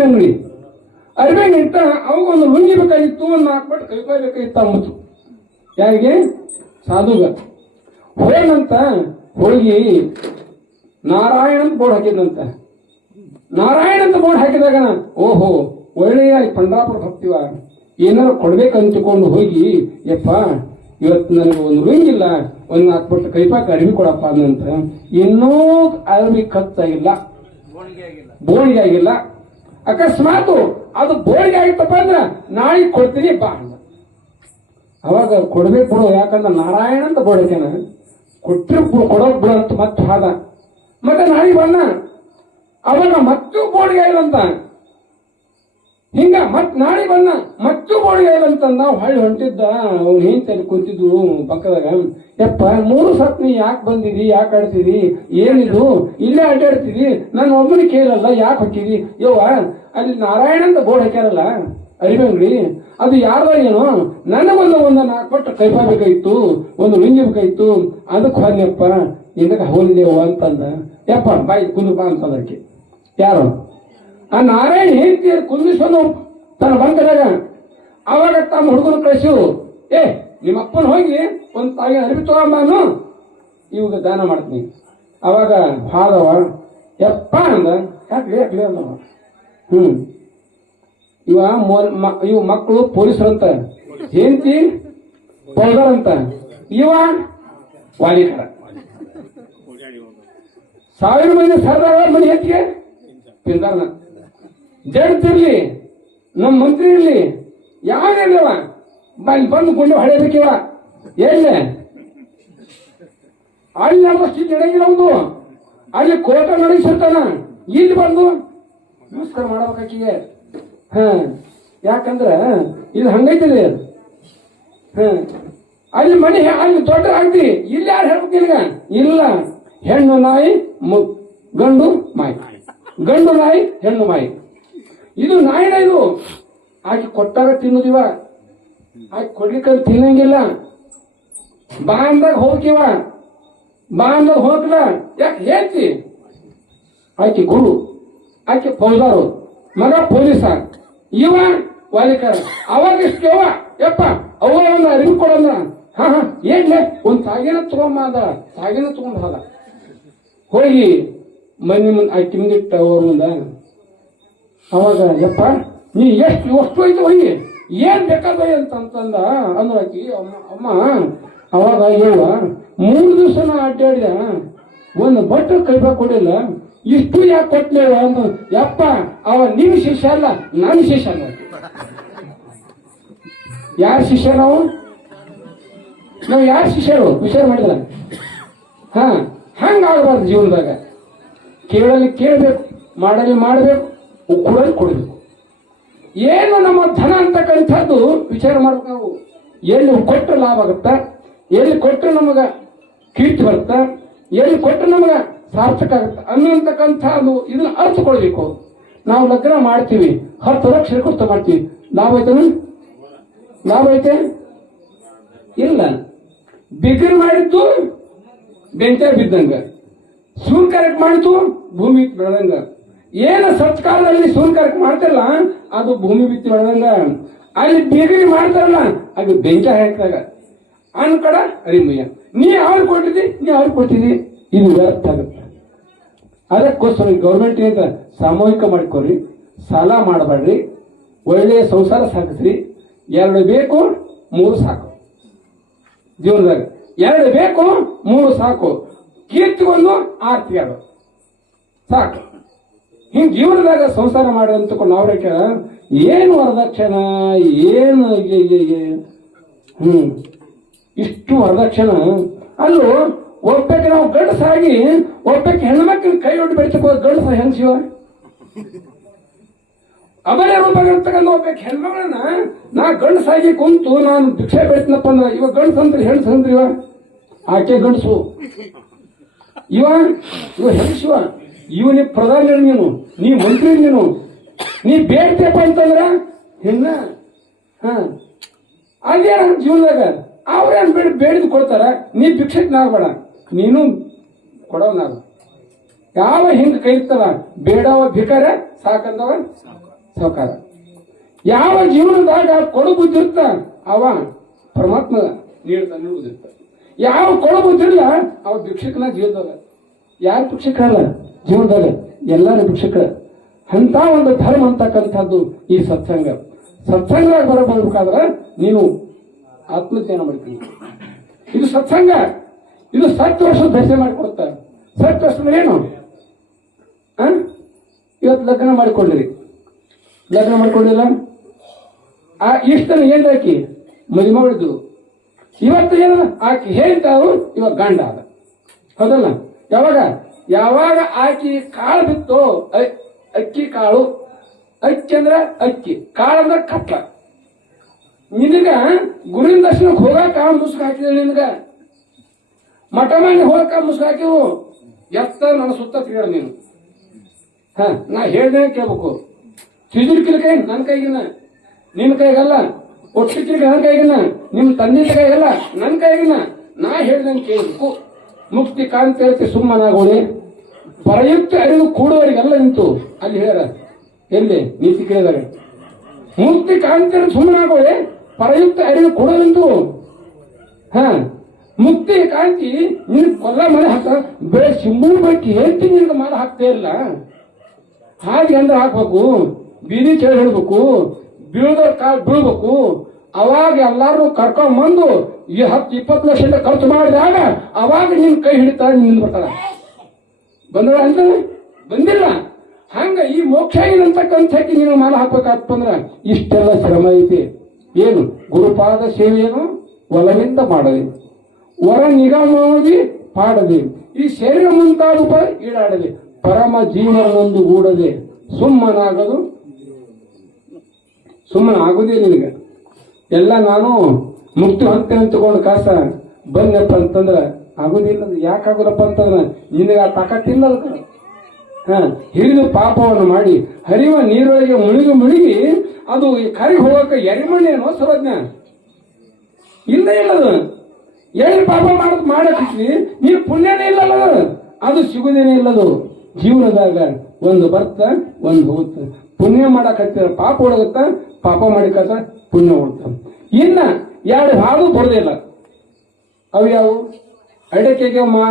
ಅರಿವೆ ನುಡಿ ಅರಿವೆ ಇಟ್ಟ ಅವಾಗೊಂದು ಲುಂಗಿ ಬೇಕಾಗಿತ್ತು ಒಂದು ನಾಲ್ಕು ಬಟ್ ಕೈಕಾಯಿ ಬೇಕಾಗಿತ್ತು ಅಂಬತ್ತು ಯಾರಿಗೆ? ಸಾಧುಗ. ಹೋಗಂತ ಹೋಗಿ ನಾರಾಯಣ ಅಂತ ಬೋರ್ಡ್ ಹಾಕಿದ್ನಂತ. ನಾರಾಯಣ ಅಂತ ಬೋರ್ಡ್ ಹಾಕಿದಾಗ ಓಹೋ, ಒಳ್ಳೆಯ ಪಂಡಾಪುರ ಹೋಗ್ತೀವ ಏನಾರು ಕೊಡ್ಬೇಕಂತಕೊಂಡು ಹೋಗಿ, ಯಪ್ಪ, ಇವತ್ತು ನನಗೆ ಒಂದು ರುಂಗಿಲ್ಲ ಒಂದು ನಾಲ್ಕು ಬಟ್ಟು ಕೈಪಾಕ ಅರಿವಿ ಕೊಡಪ್ಪ ಅಂದಂತ ಇನ್ನೂ ಅರಿವಿ ಖರ್ಚಾಗಿಲ್ಲ ಬೋಳಿಗೆ ಆಗಿಲ್ಲ. ಅಕಸ್ಮಾತ್ ಅದು ಬೋಳಿಗೆ ಆಯ್ತಪ್ಪ ಅಂದ್ರೆ ನಾಳೆ ಕೊಡ್ತೀನಿ ಬಾ. ಅವಾಗ ಕೊಡ್ಬೇಕು ಬಿಡು, ಯಾಕಂದ್ರೆ ನಾರಾಯಣ ಅಂತ ಬೋಡಕೇನ ಕೊಟ್ಟರು ಕೊಡೋಕ್ ಬಿಡು ಅಂತ ಮತ್ತೆ ಹಾದ. ಮತ್ತೆ ನಾಳೆ ಬಣ್ಣ ಅವಾಗ ಮತ್ತೂ ಬೋಳಿಗೆ ಆಗಿಲ್ಲಂತ ಹಿಂಗ ಮತ್ ನಾಳೆ ಬಂದ ಮತ್ತು ಬೋಳಿಗೆ ಅಂತಂದ ಹೊಳ್ಳಿ ಹೊಂಟಿದ್ದ, ಅವ್ನು ಹೆಂಡತಿ ಕುಂತಿದ್ವು ಪಕ್ಕದಾಗ. ಯಪ್ಪ, ಮೂರು ಸತ್ ನೀ ಯಾಕೆ ಬಂದಿದಿ, ಯಾಕೆ ಆಡ್ತಿದಿ, ಏನಿದು? ಇಲ್ಲೇ ಅಡ್ಡಾಡ್ತೀರಿ ನಾನು ಒಬ್ಬನ ಕೇಳಲ್ಲ, ಯಾಕೆ ಹೊಕ್ಕಿದಿ? ಯವ್ವ, ಅಲ್ಲಿ ನಾರಾಯಣ ಅಂತ ಬೋರ್ಡ್ ಹಾಕ್ಯಾರಲ್ಲ ಅರಿವಂಗಡಿ ಅದು ಯಾರ ಏನು, ನನಗೊಂದು ಒಂದು ನಾಲ್ಕು ಪಟ್ಟು ಕೈಪಾ ಒಂದು ಮಿಂಜಬೇಕಾಯ್ತು ಬೇಕಾಗಿತ್ತು ಅದಕ್ಕೆ ಹೋದ್ನಪ್ಪ ಇದಕ್ಕೆ ಹೋಲಿದೇವ ಅಂತಂದ. ಯಪ್ಪ, ಬಾಯ್ ಕುಂದು ಬಾ ಅಂತಂದಕ್ಕೆ ಯಾರು? ಆ ನಾರಾಯಣ ಹೆಂಡತಿಯರು ಕುಂದಿಸೋನು ತನ್ನ ಬಂದಾಗ ಅವಾಗ ತಮ್ಮ ಹುಡುಗನ ಕಳಿಸು ಏ, ನಿಮ್ಮ ಅಪ್ಪನ ಹೋಗಿ ಒಂದು ತಾಯಿ ಅರಿವಿ ತಗೊಂಬಾನು ಇವಾಗ ದಾನ ಮಾಡ್ತೀನಿ. ಅವಾಗ ಭಾರವ ಯಪ್ಪ ಅಂದ. ಯಾಕೆ ಯಾಕೆ ಅಂದವ ಹ್ಮ್. ಇವ ಇವ ಮಕ್ಕಳು ಪೊಲೀಸರಂತ, ಹೆಂಡತಿ ಪೌಡರ್ ಅಂತ ಇವ ವಾಲಿಕರ ಸಾವಿರ ಮಂದಿ ಸರ್ದಾರ ಮನೆ ಹೆಚ್ಚಿಗೆ ಪಿಂದಾರ್ನ ಜಡ್ತಿರ್ಲಿ ನಮ್ಮ ಮಂತ್ರಿ ಇರ್ಲಿ ಯಾರಿರ್ಲಿವ ಬಂದ್ ಬಂದು ಗುಂಡು ಹೊಡೆಯಬೇಕಿವ ಎಲ್ಲೇ? ಅಲ್ಲಿ ನಡೆದಷ್ಟು ನಡೆಯಂಗಿಲ್ಲ ಒಂದು ಅಲ್ಲಿ ಕೋಟ ನಡೆಸಿರ್ತಾನ. ಇಲ್ಲಿ ಬಂದು ನಮಸ್ಕಾರ ಮಾಡ್ಬೇಕಾಕಿಗೆ. ಹ, ಯಾಕಂದ್ರೆ ಇದು ಹಂಗೈತಿದೆ. ಹ, ಅಲ್ಲಿ ಮನೆ ಅಲ್ಲಿ ದೊಡ್ಡ ಆಗ್ತಿ. ಇಲ್ಲಿ ಯಾರು ಹೇಳ್ಬೇಕಿಲ್ಲ ಇಲ್ಲ. ಹೆಣ್ಣು ನಾಯಿ ಗಂಡು, ಮಾಯಿ. ಗಂಡು ನಾಯಿ, ಹೆಣ್ಣು ಮಾಯಿ. ಇದು ನಾಯಿನ ಇದು. ಆಕೆ ಕೊಟ್ಟಾಗ ತಿನ್ನುದಿವ ಆಕೆ ಕೊಡ್ಲಿಕ್ಕೆ ತಿನ್ನಂಗಿಲ್ಲ. ಬಾ ಅಂದಾಗ ಹೋಗಿವ ಬಾ ಅಂದಾಗ ಹೋಗ್ಲ ಯಾಕೆ ಹೇಳ್ತಿ? ಆಕೆ ಗುರು. ಆಕೆ ಫೌಜದಾರು ಮಗ ಪೊಲೀಸ. ಇವ ವಾಲಿಕರ. ಅವಾಗ ಇಷ್ಟೇವ ಯಪ್ಪ ಅವ ಒಂದು ಅರಿವು ಕೊಡಂದ್ರ. ಹಾ ಹಾ ಏನ್ಲೆ ಒಂದ್ ಸಾಗಿನ ತಗೊಂಬ ಅದ. ಸಾಗಿನ ತಗೊಂಡ್ ಹೋದ ಹೋಗಿ ಮನೆ ಮುಂದೆ ಆಕೆ ಮುಂದಿಟ್ಟ ಅವ್ರ ಮುಂದ. ಅವಾಗ, ಯಪ್ಪ, ನೀ ಎಷ್ಟು ಎಷ್ಟು ಹೋಯ್ತು ಹೋಗಿ ಏನ್ ಬೇಕಾದ ಅಂತ ಅಂತಂದ ಅಂದ್ರ ಅಮ್ಮ ಅಮ್ಮ, ಅವಾಗ ಹೇಳುವ ಮೂರು ದಿವಸ ಅಡ್ಡಾಡಿದ ಒಂದು ಬಟ್ಟ ಕೈಬಾ ಕೊಡಿಲ್ಲ. ಇಷ್ಟು ಯಾಕೆ ಕೊಟ್ಲೇವ ಅಂತ ಯಪ್ಪ, ಅವ ನಿಮ್ ಶಿಷ್ಯ ಅಲ್ಲ, ನನ್ ಶಿಷ್ಯ ಅಲ್ಲ. ಯಾರ ಶಿಷ್ಯ ನಾವು ನಾವು ಯಾರ ಶಿಷ್ಯರು ವಿಚಾರ ಮಾಡಿದ ಹಾ ಹಂಗಾಗಬಾರ್ದು ಜೀವನದಾಗ. ಕೇಳಲಿ ಕೇಳಬೇಕು, ಮಾಡಲಿ ಮಾಡಬೇಕು. ಕೊಡಲಿ ಕೊಡಬೇಕು ಏನು ನಮ್ಮ ಧನ ಅಂತಕ್ಕಂಥದ್ದು? ವಿಚಾರ ಮಾಡ್ಬೇಕು ನಾವು. ಎಲ್ಲಿ ಕೊಟ್ಟರೆ ಲಾಭ ಆಗುತ್ತಾ? ಎಲ್ಲಿ ಕೊಟ್ಟರೆ ನಮಗ ಕೀರ್ತಿ ಬರುತ್ತೆ? ಎಲ್ಲಿ ಕೊಟ್ಟರೆ ನಮಗ ಸಾರ್ಥಕ ಆಗುತ್ತೆ? ಅನ್ನುವಂತಕ್ಕಂಥದ್ದು ಇದನ್ನ ಅರ್ಥಕೊಳ್ಬೇಕು ನಾವು ಲಗ್ನ ಮಾಡ್ತೀವಿ. ಹತ್ತು ಲಕ್ಷ ಕೊಡ್ತಾ ಮಾಡ್ತೀವಿ ಲಾಭ ಐತನ ಲಾಭ ಇಲ್ಲ. ಬಿಗಿರ್ ಮಾಡಿದ್ದು ಬೆಂಚ ಬಿದ್ದಂಗ. ಸೂರ್ ಕರೆಕ್ಟ್ ಮಾಡಿತು ಭೂಮಿ ಬೆಳೆದಂಗ. ಏನು ಸೂರ್ಯ ಕರೆಕ್ಟ್ ಮಾಡ್ತಾರಲ್ಲ, ಅದು ಭೂಮಿ ಬಿತ್ತಿ ಬೆಳೆದಂಗ ಅಲ್ಲಿ ಬಿಗರಿ ಮಾಡ್ತಾರಲ್ಲ, ಅದು ಬೆಂಚ ಹಾಕಿದಾಗ. ಅನ್ ಕಡ ಅರಿಮಯ್ಯ ನೀ ಅವ್ರು ಕೊಟ್ಟಿದ್ದಿ, ನೀ ಅವ್ರು ಕೊಟ್ಟಿದ್ದಿ. ಇದು ವ್ಯರ್ಥ ಆಗುತ್ತೆ. ಅದಕ್ಕೋಸ್ಕರ ಗೌರ್ಮೆಂಟ್ ಏನಂತ ಸಾಮೂಹಿಕ ಮಾಡ್ಕೊರಿ ಸಾಲ ಮಾಡಬೇಡ್ರಿ ಒಳ್ಳೆಯ ಸಂಸಾರ ಸಾಕಿಸ್ರಿ ಎರಡು ಬೇಕು, ಮೂರು ಸಾಕು. ಜೀವನದಾಗ ಎರಡು ಬೇಕು, ಮೂರು ಸಾಕು. ಕೀರ್ತಿಗೊಂದು ಆರ್ತಿ ಸಾಕು. ಹಿಂಗ್ ಜೀವನದಾಗ ಸಂಸಾರ ಮಾಡಿ ಅಂತಕೊಂಡು ಅವ್ರ ಕೇಳ ಏನು ವರದಕ್ಷಿಣ, ಏನು ಹ್ಮ್, ಇಷ್ಟು ವರದಕ್ಷಿಣ. ಅಲ್ಲೂ ಒಬ್ಬಕ್ಕೆ ನಾವು ಗಂಡಸಾಗಿ, ಒಬ್ಬಕ್ಕೆ ಹೆಣ್ಮಕ್ಳು ಕೈ ಹೊಟ್ಟು ಬೆಳಿತಕ್ಕ ಗಂಡಸ ಹೆಂಗ್ ಶಿವ ಅಬಲೆ ರೂಪಗಳಿರ್ತಕ್ಕಂಥ ಒಬ್ಬಕ್ಕೆ ಹೆಣ್ಮಗಳನ್ನ ನಾ ಗಂಡಸಾಗಿ ಕುಂತು ನಾನು ಭಿಕ್ಷೆ ಬೆಳಿತೀನಪ್ಪ ಅಂದ್ರೆ ಇವ ಗಂಡಸ ಅಂತ್ರಿ ಹೆಣ್ಸ ಅಂತ್ರಿ ಇವ? ಆಕೆ ಗಂಡಸು. ಇವ ಇವ ಹೆಂಗಸಿವ ಇವ ನೀ ಪ್ರಧಾನಿ ನೀನು. ನೀ ಮಂತ್ರಿ ನೀನು. ನೀ ಬೇಡ್ತೇಪ ಅಂತಂದ್ರ ಹೆಂಗ ಹ. ಅದೇ ಜೀವನದಾಗ. ಅವ್ರೇನ್ ಬೇಡ ಬೇಡಿದ್ ಕೊಡ್ತಾರ. ನೀ ಭಿಕ್ಷಕ್ ನಾಗಬೇಡ ನೀನು ಕೊಡೋನಾಗ ಯಾವ ಹಿಂಗ ಕೈ ಇರ್ತಲ್ಲ ಬೇಡವ ಭಿಕಾರ ಸಾಕಂದವ ಸಾವುಕಾರ. ಯಾವ ಜೀವನದಾಗ ಕೊಡು ಬುದ್ಧಿರ್ತ ಅವ ಪರಮಾತ್ಮ ನೀಡ್ತಾನೆ ಯಾವ ಕೊಡು ಬುದ್ಧಿರ್ಲ ಅವ ಭಿಕ್ಷಕನ ಜೀವನದಾಗ. ಯಾರು ಭಿಕ್ಷಕರಲ್ಲ? ಜೀವನದಾಗ ಎಲ್ಲರೂ ಭಿಕ್ಷಕರ ಅಂತ ಒಂದು ಧರ್ಮ ಅಂತಕ್ಕಂಥದ್ದು ಈ ಸತ್ಸಂಗ. ಸತ್ಸಂಗ ಬರಬೇಕಾದ್ರೆ ನೀವು ಆತ್ಮಜ್ಞಾನ ಮಾಡ್ತೀನಿ ಇದು ಸತ್ಸಂಗ. ಇದು ಸತ್ತು ವರ್ಷ ದರ್ಶನ ಮಾಡಿಕೊಡ್ತಾರೆ ಸತ್ತು ವರ್ಷ ಏನು? ಇವತ್ತು ಲಗ್ನ ಮಾಡಿಕೊಳ್ಳ್ರಿ ಲಗ್ನ ಮಾಡ್ಕೊಂಡಿಲ್ಲ ಆ ಇಷ್ಟನ್ನು ಏನ್ ಆಕಿ ಮಾಡಿದ್ರು ಇವತ್ತು ಏನು? ಆಕೆ ಹೇಳ್ತಾವು ಇವಾಗ ಗಂಡ ಅದ ಹೌದಲ್ಲ? ಯಾವಾಗ? ಯಾವಾಗ ಆಕಿ ಕಾಳು ಬಿತ್ತೋ ಅಕ್ಕಿ ಕಾಳು, ಅಕ್ಕಿ ಅಂದ್ರ ಅಕ್ಕಿ, ಕಾಳು ಅಂದ್ರೆ ಕಟ್ಲ ನಿನಗ ಗುರುವಿನ ದರ್ಶನಕ್ಕೆ ಹೋಗಾಕ ಮುಸುಕು ಹಾಕಿದ ನಿನಗ? ಮಠ ಮಾಡಿ ಹೋಗಕ್ಕ ಮುಸುಕು ಹಾಕಿವು? ಎತ್ತ ನನ್ನ ಸುತ್ತ ತಿಳಿಯ ನೀನು. ಹ, ನಾ ಹೇಳ್ದೆ ಕೇಳ್ಬೇಕು. ತಿರುಗಿನ ಕೈ ನನ್ನ ಕೈಗಿನ. ನಿನ್ನ ಕೈಗಲ್ಲ ಒಟ್ಟಿನ ನನ್ನ ಕೈಗಿನ. ನಿಮ್ ತಂದೆ ಕೈಗಲ್ಲ ನನ್ನ ಕೈಗಿನ. ನಾ ಹೇಳ್ದಂಗೆ ಕೇಳಬೇಕು. ಮುಕ್ತಿ ಕಾಂತಿ ಸುಮ್ಮನಾಗೋಳಿ ಪರಯುಕ್ತ ಅರಿವು ಕೂಡುವವರಿಗೆಲ್ಲ ನಿಂತು ಅಲ್ಲಿ ಹೇಳ ಎಲ್ಲಿ? ನೀ ಸಿಕ್ಕಿದಾಗ ಮೂರ್ತಿ ಕಾಂತಿ ಸುಮ್ಮನಾಗೋಳೆ ಪರಯುಕ್ತ ಅರಿವು ಕೂಡ ನಿಂತು. ಹ ಮುಕ್ತಿ ಕಾಂತಿ, ನಿನ್ ಕೊಲ್ಲ ಮನೆ ಹಾಕ ಬೆಳೆ ಸಿಂಬು ಬಟ್ಟಿ ಹೇಳ್ತಿ ನಿನ್ಗೆ ಮಾಲ ಹಾಕ್ತೇ ಇಲ್ಲ. ಹಾಗೆ ಅಂದ್ರೆ ಹಾಕ್ಬೇಕು, ಬೀದಿ ಚೇಳ ಹಿಡ್ಬೇಕು ಬೀಳದ ಕಾಲ ಬೀಳ್ಬೇಕು. ಅವಾಗ ಎಲ್ಲಾರು ಕರ್ಕೊಂಡ್ ಬಂದು ಈ ಹತ್ತು ಇಪ್ಪತ್ತು ಲಕ್ಷ ಖರ್ಚು ಮಾಡಿದಾಗ ಅವಾಗ ನಿನ್ ಕೈ ಹಿಡಿತಾ ನಿನ್ ಬರ್ತಾರ ಬಂದ್ರ ಅಂತ ಬಂದಿಲ್ಲ. ಹಂಗ ಈ ಮೋಕ್ಷ ಏನಂತಕ್ಕಂಥಕ್ಕೆ ನೀನು ಮಾಲ ಹಾಕ್ಬೇಕಾಗ್ತಂದ್ರ ಇಷ್ಟೆಲ್ಲ ಶ್ರಮ ಐತಿ. ಏನು? ಗುರುಪಾದ ಸೇವೆಯನ್ನು ಒಲವಿಂದ ಮಾಡಲಿ. ವರ ನಿಗಮವಾಗಿ ಪಾಡದೆ ಈ ಶರೀರ ಮುಂತಾದ ಈಡಾಡಲಿ. ಪರಮ ಜೀವನದೊಂದು ಗೂಡದೆ ಸುಮ್ಮನಾಗದು. ಸುಮ್ಮನ ಆಗುದೇ ನಿನಗೆ. ಎಲ್ಲ ನಾನು ಮುಕ್ತಿ ಹೊಂತೇನೆ ತಗೊಂಡು ಕಾಸ ಬಂದಪ್ಪ ಅಂತಂದ್ರ ಆಗುದಿಲ್ಲ ಅದು. ಆಗೋದಪ್ಪ ಅಂತಂದ್ರೆ ನಿನಗೆ ಆ ತಾಕತ್ತಿಲ್ಲ ಹ, ಹಿಡಿದು ಪಾಪವನ್ನು ಮಾಡಿ ಹರಿವ ನೀರೊಳಗೆ ಮುಳುಗಿ ಮುಳುಗಿ ಅದು ಕರಿ ಹೋಗಕ್ಕೆ ಎರಿಮಣ್ಣೇನೋ ಸರ್ವಜ್ಞ. ಇಲ್ಲ ಅದು. ಎಲ್ಲಿ ಪಾಪ ಮಾಡೋದು ಮಾಡಿ ನೀ ಪುಣ್ಯನೇ ಇಲ್ಲಲ್ಲ ಅದು. ಅದು ಸಿಗುದೇನೆ ಇಲ್ಲದು. ಜೀವನದಾಗ ಒಂದು ಬರ್ತ, ಒಂದು ಹೋಗುತ್ತ ಪುಣ್ಯ ಮಾಡಕತ್ತಿರ ಪಾಪ ಹೊಡಗುತ್ತ ಪಾಪ ಮಾಡಿಕತ್ತ ಪುಣ್ಯ ಹೊಡ್ತ ಇನ್ನ ಎರಡು ಹಾಡು ಬರೋದಿಲ್ಲ ಅವು ಯಾವು? ಅಡಕೆಗೆ ಮಾನ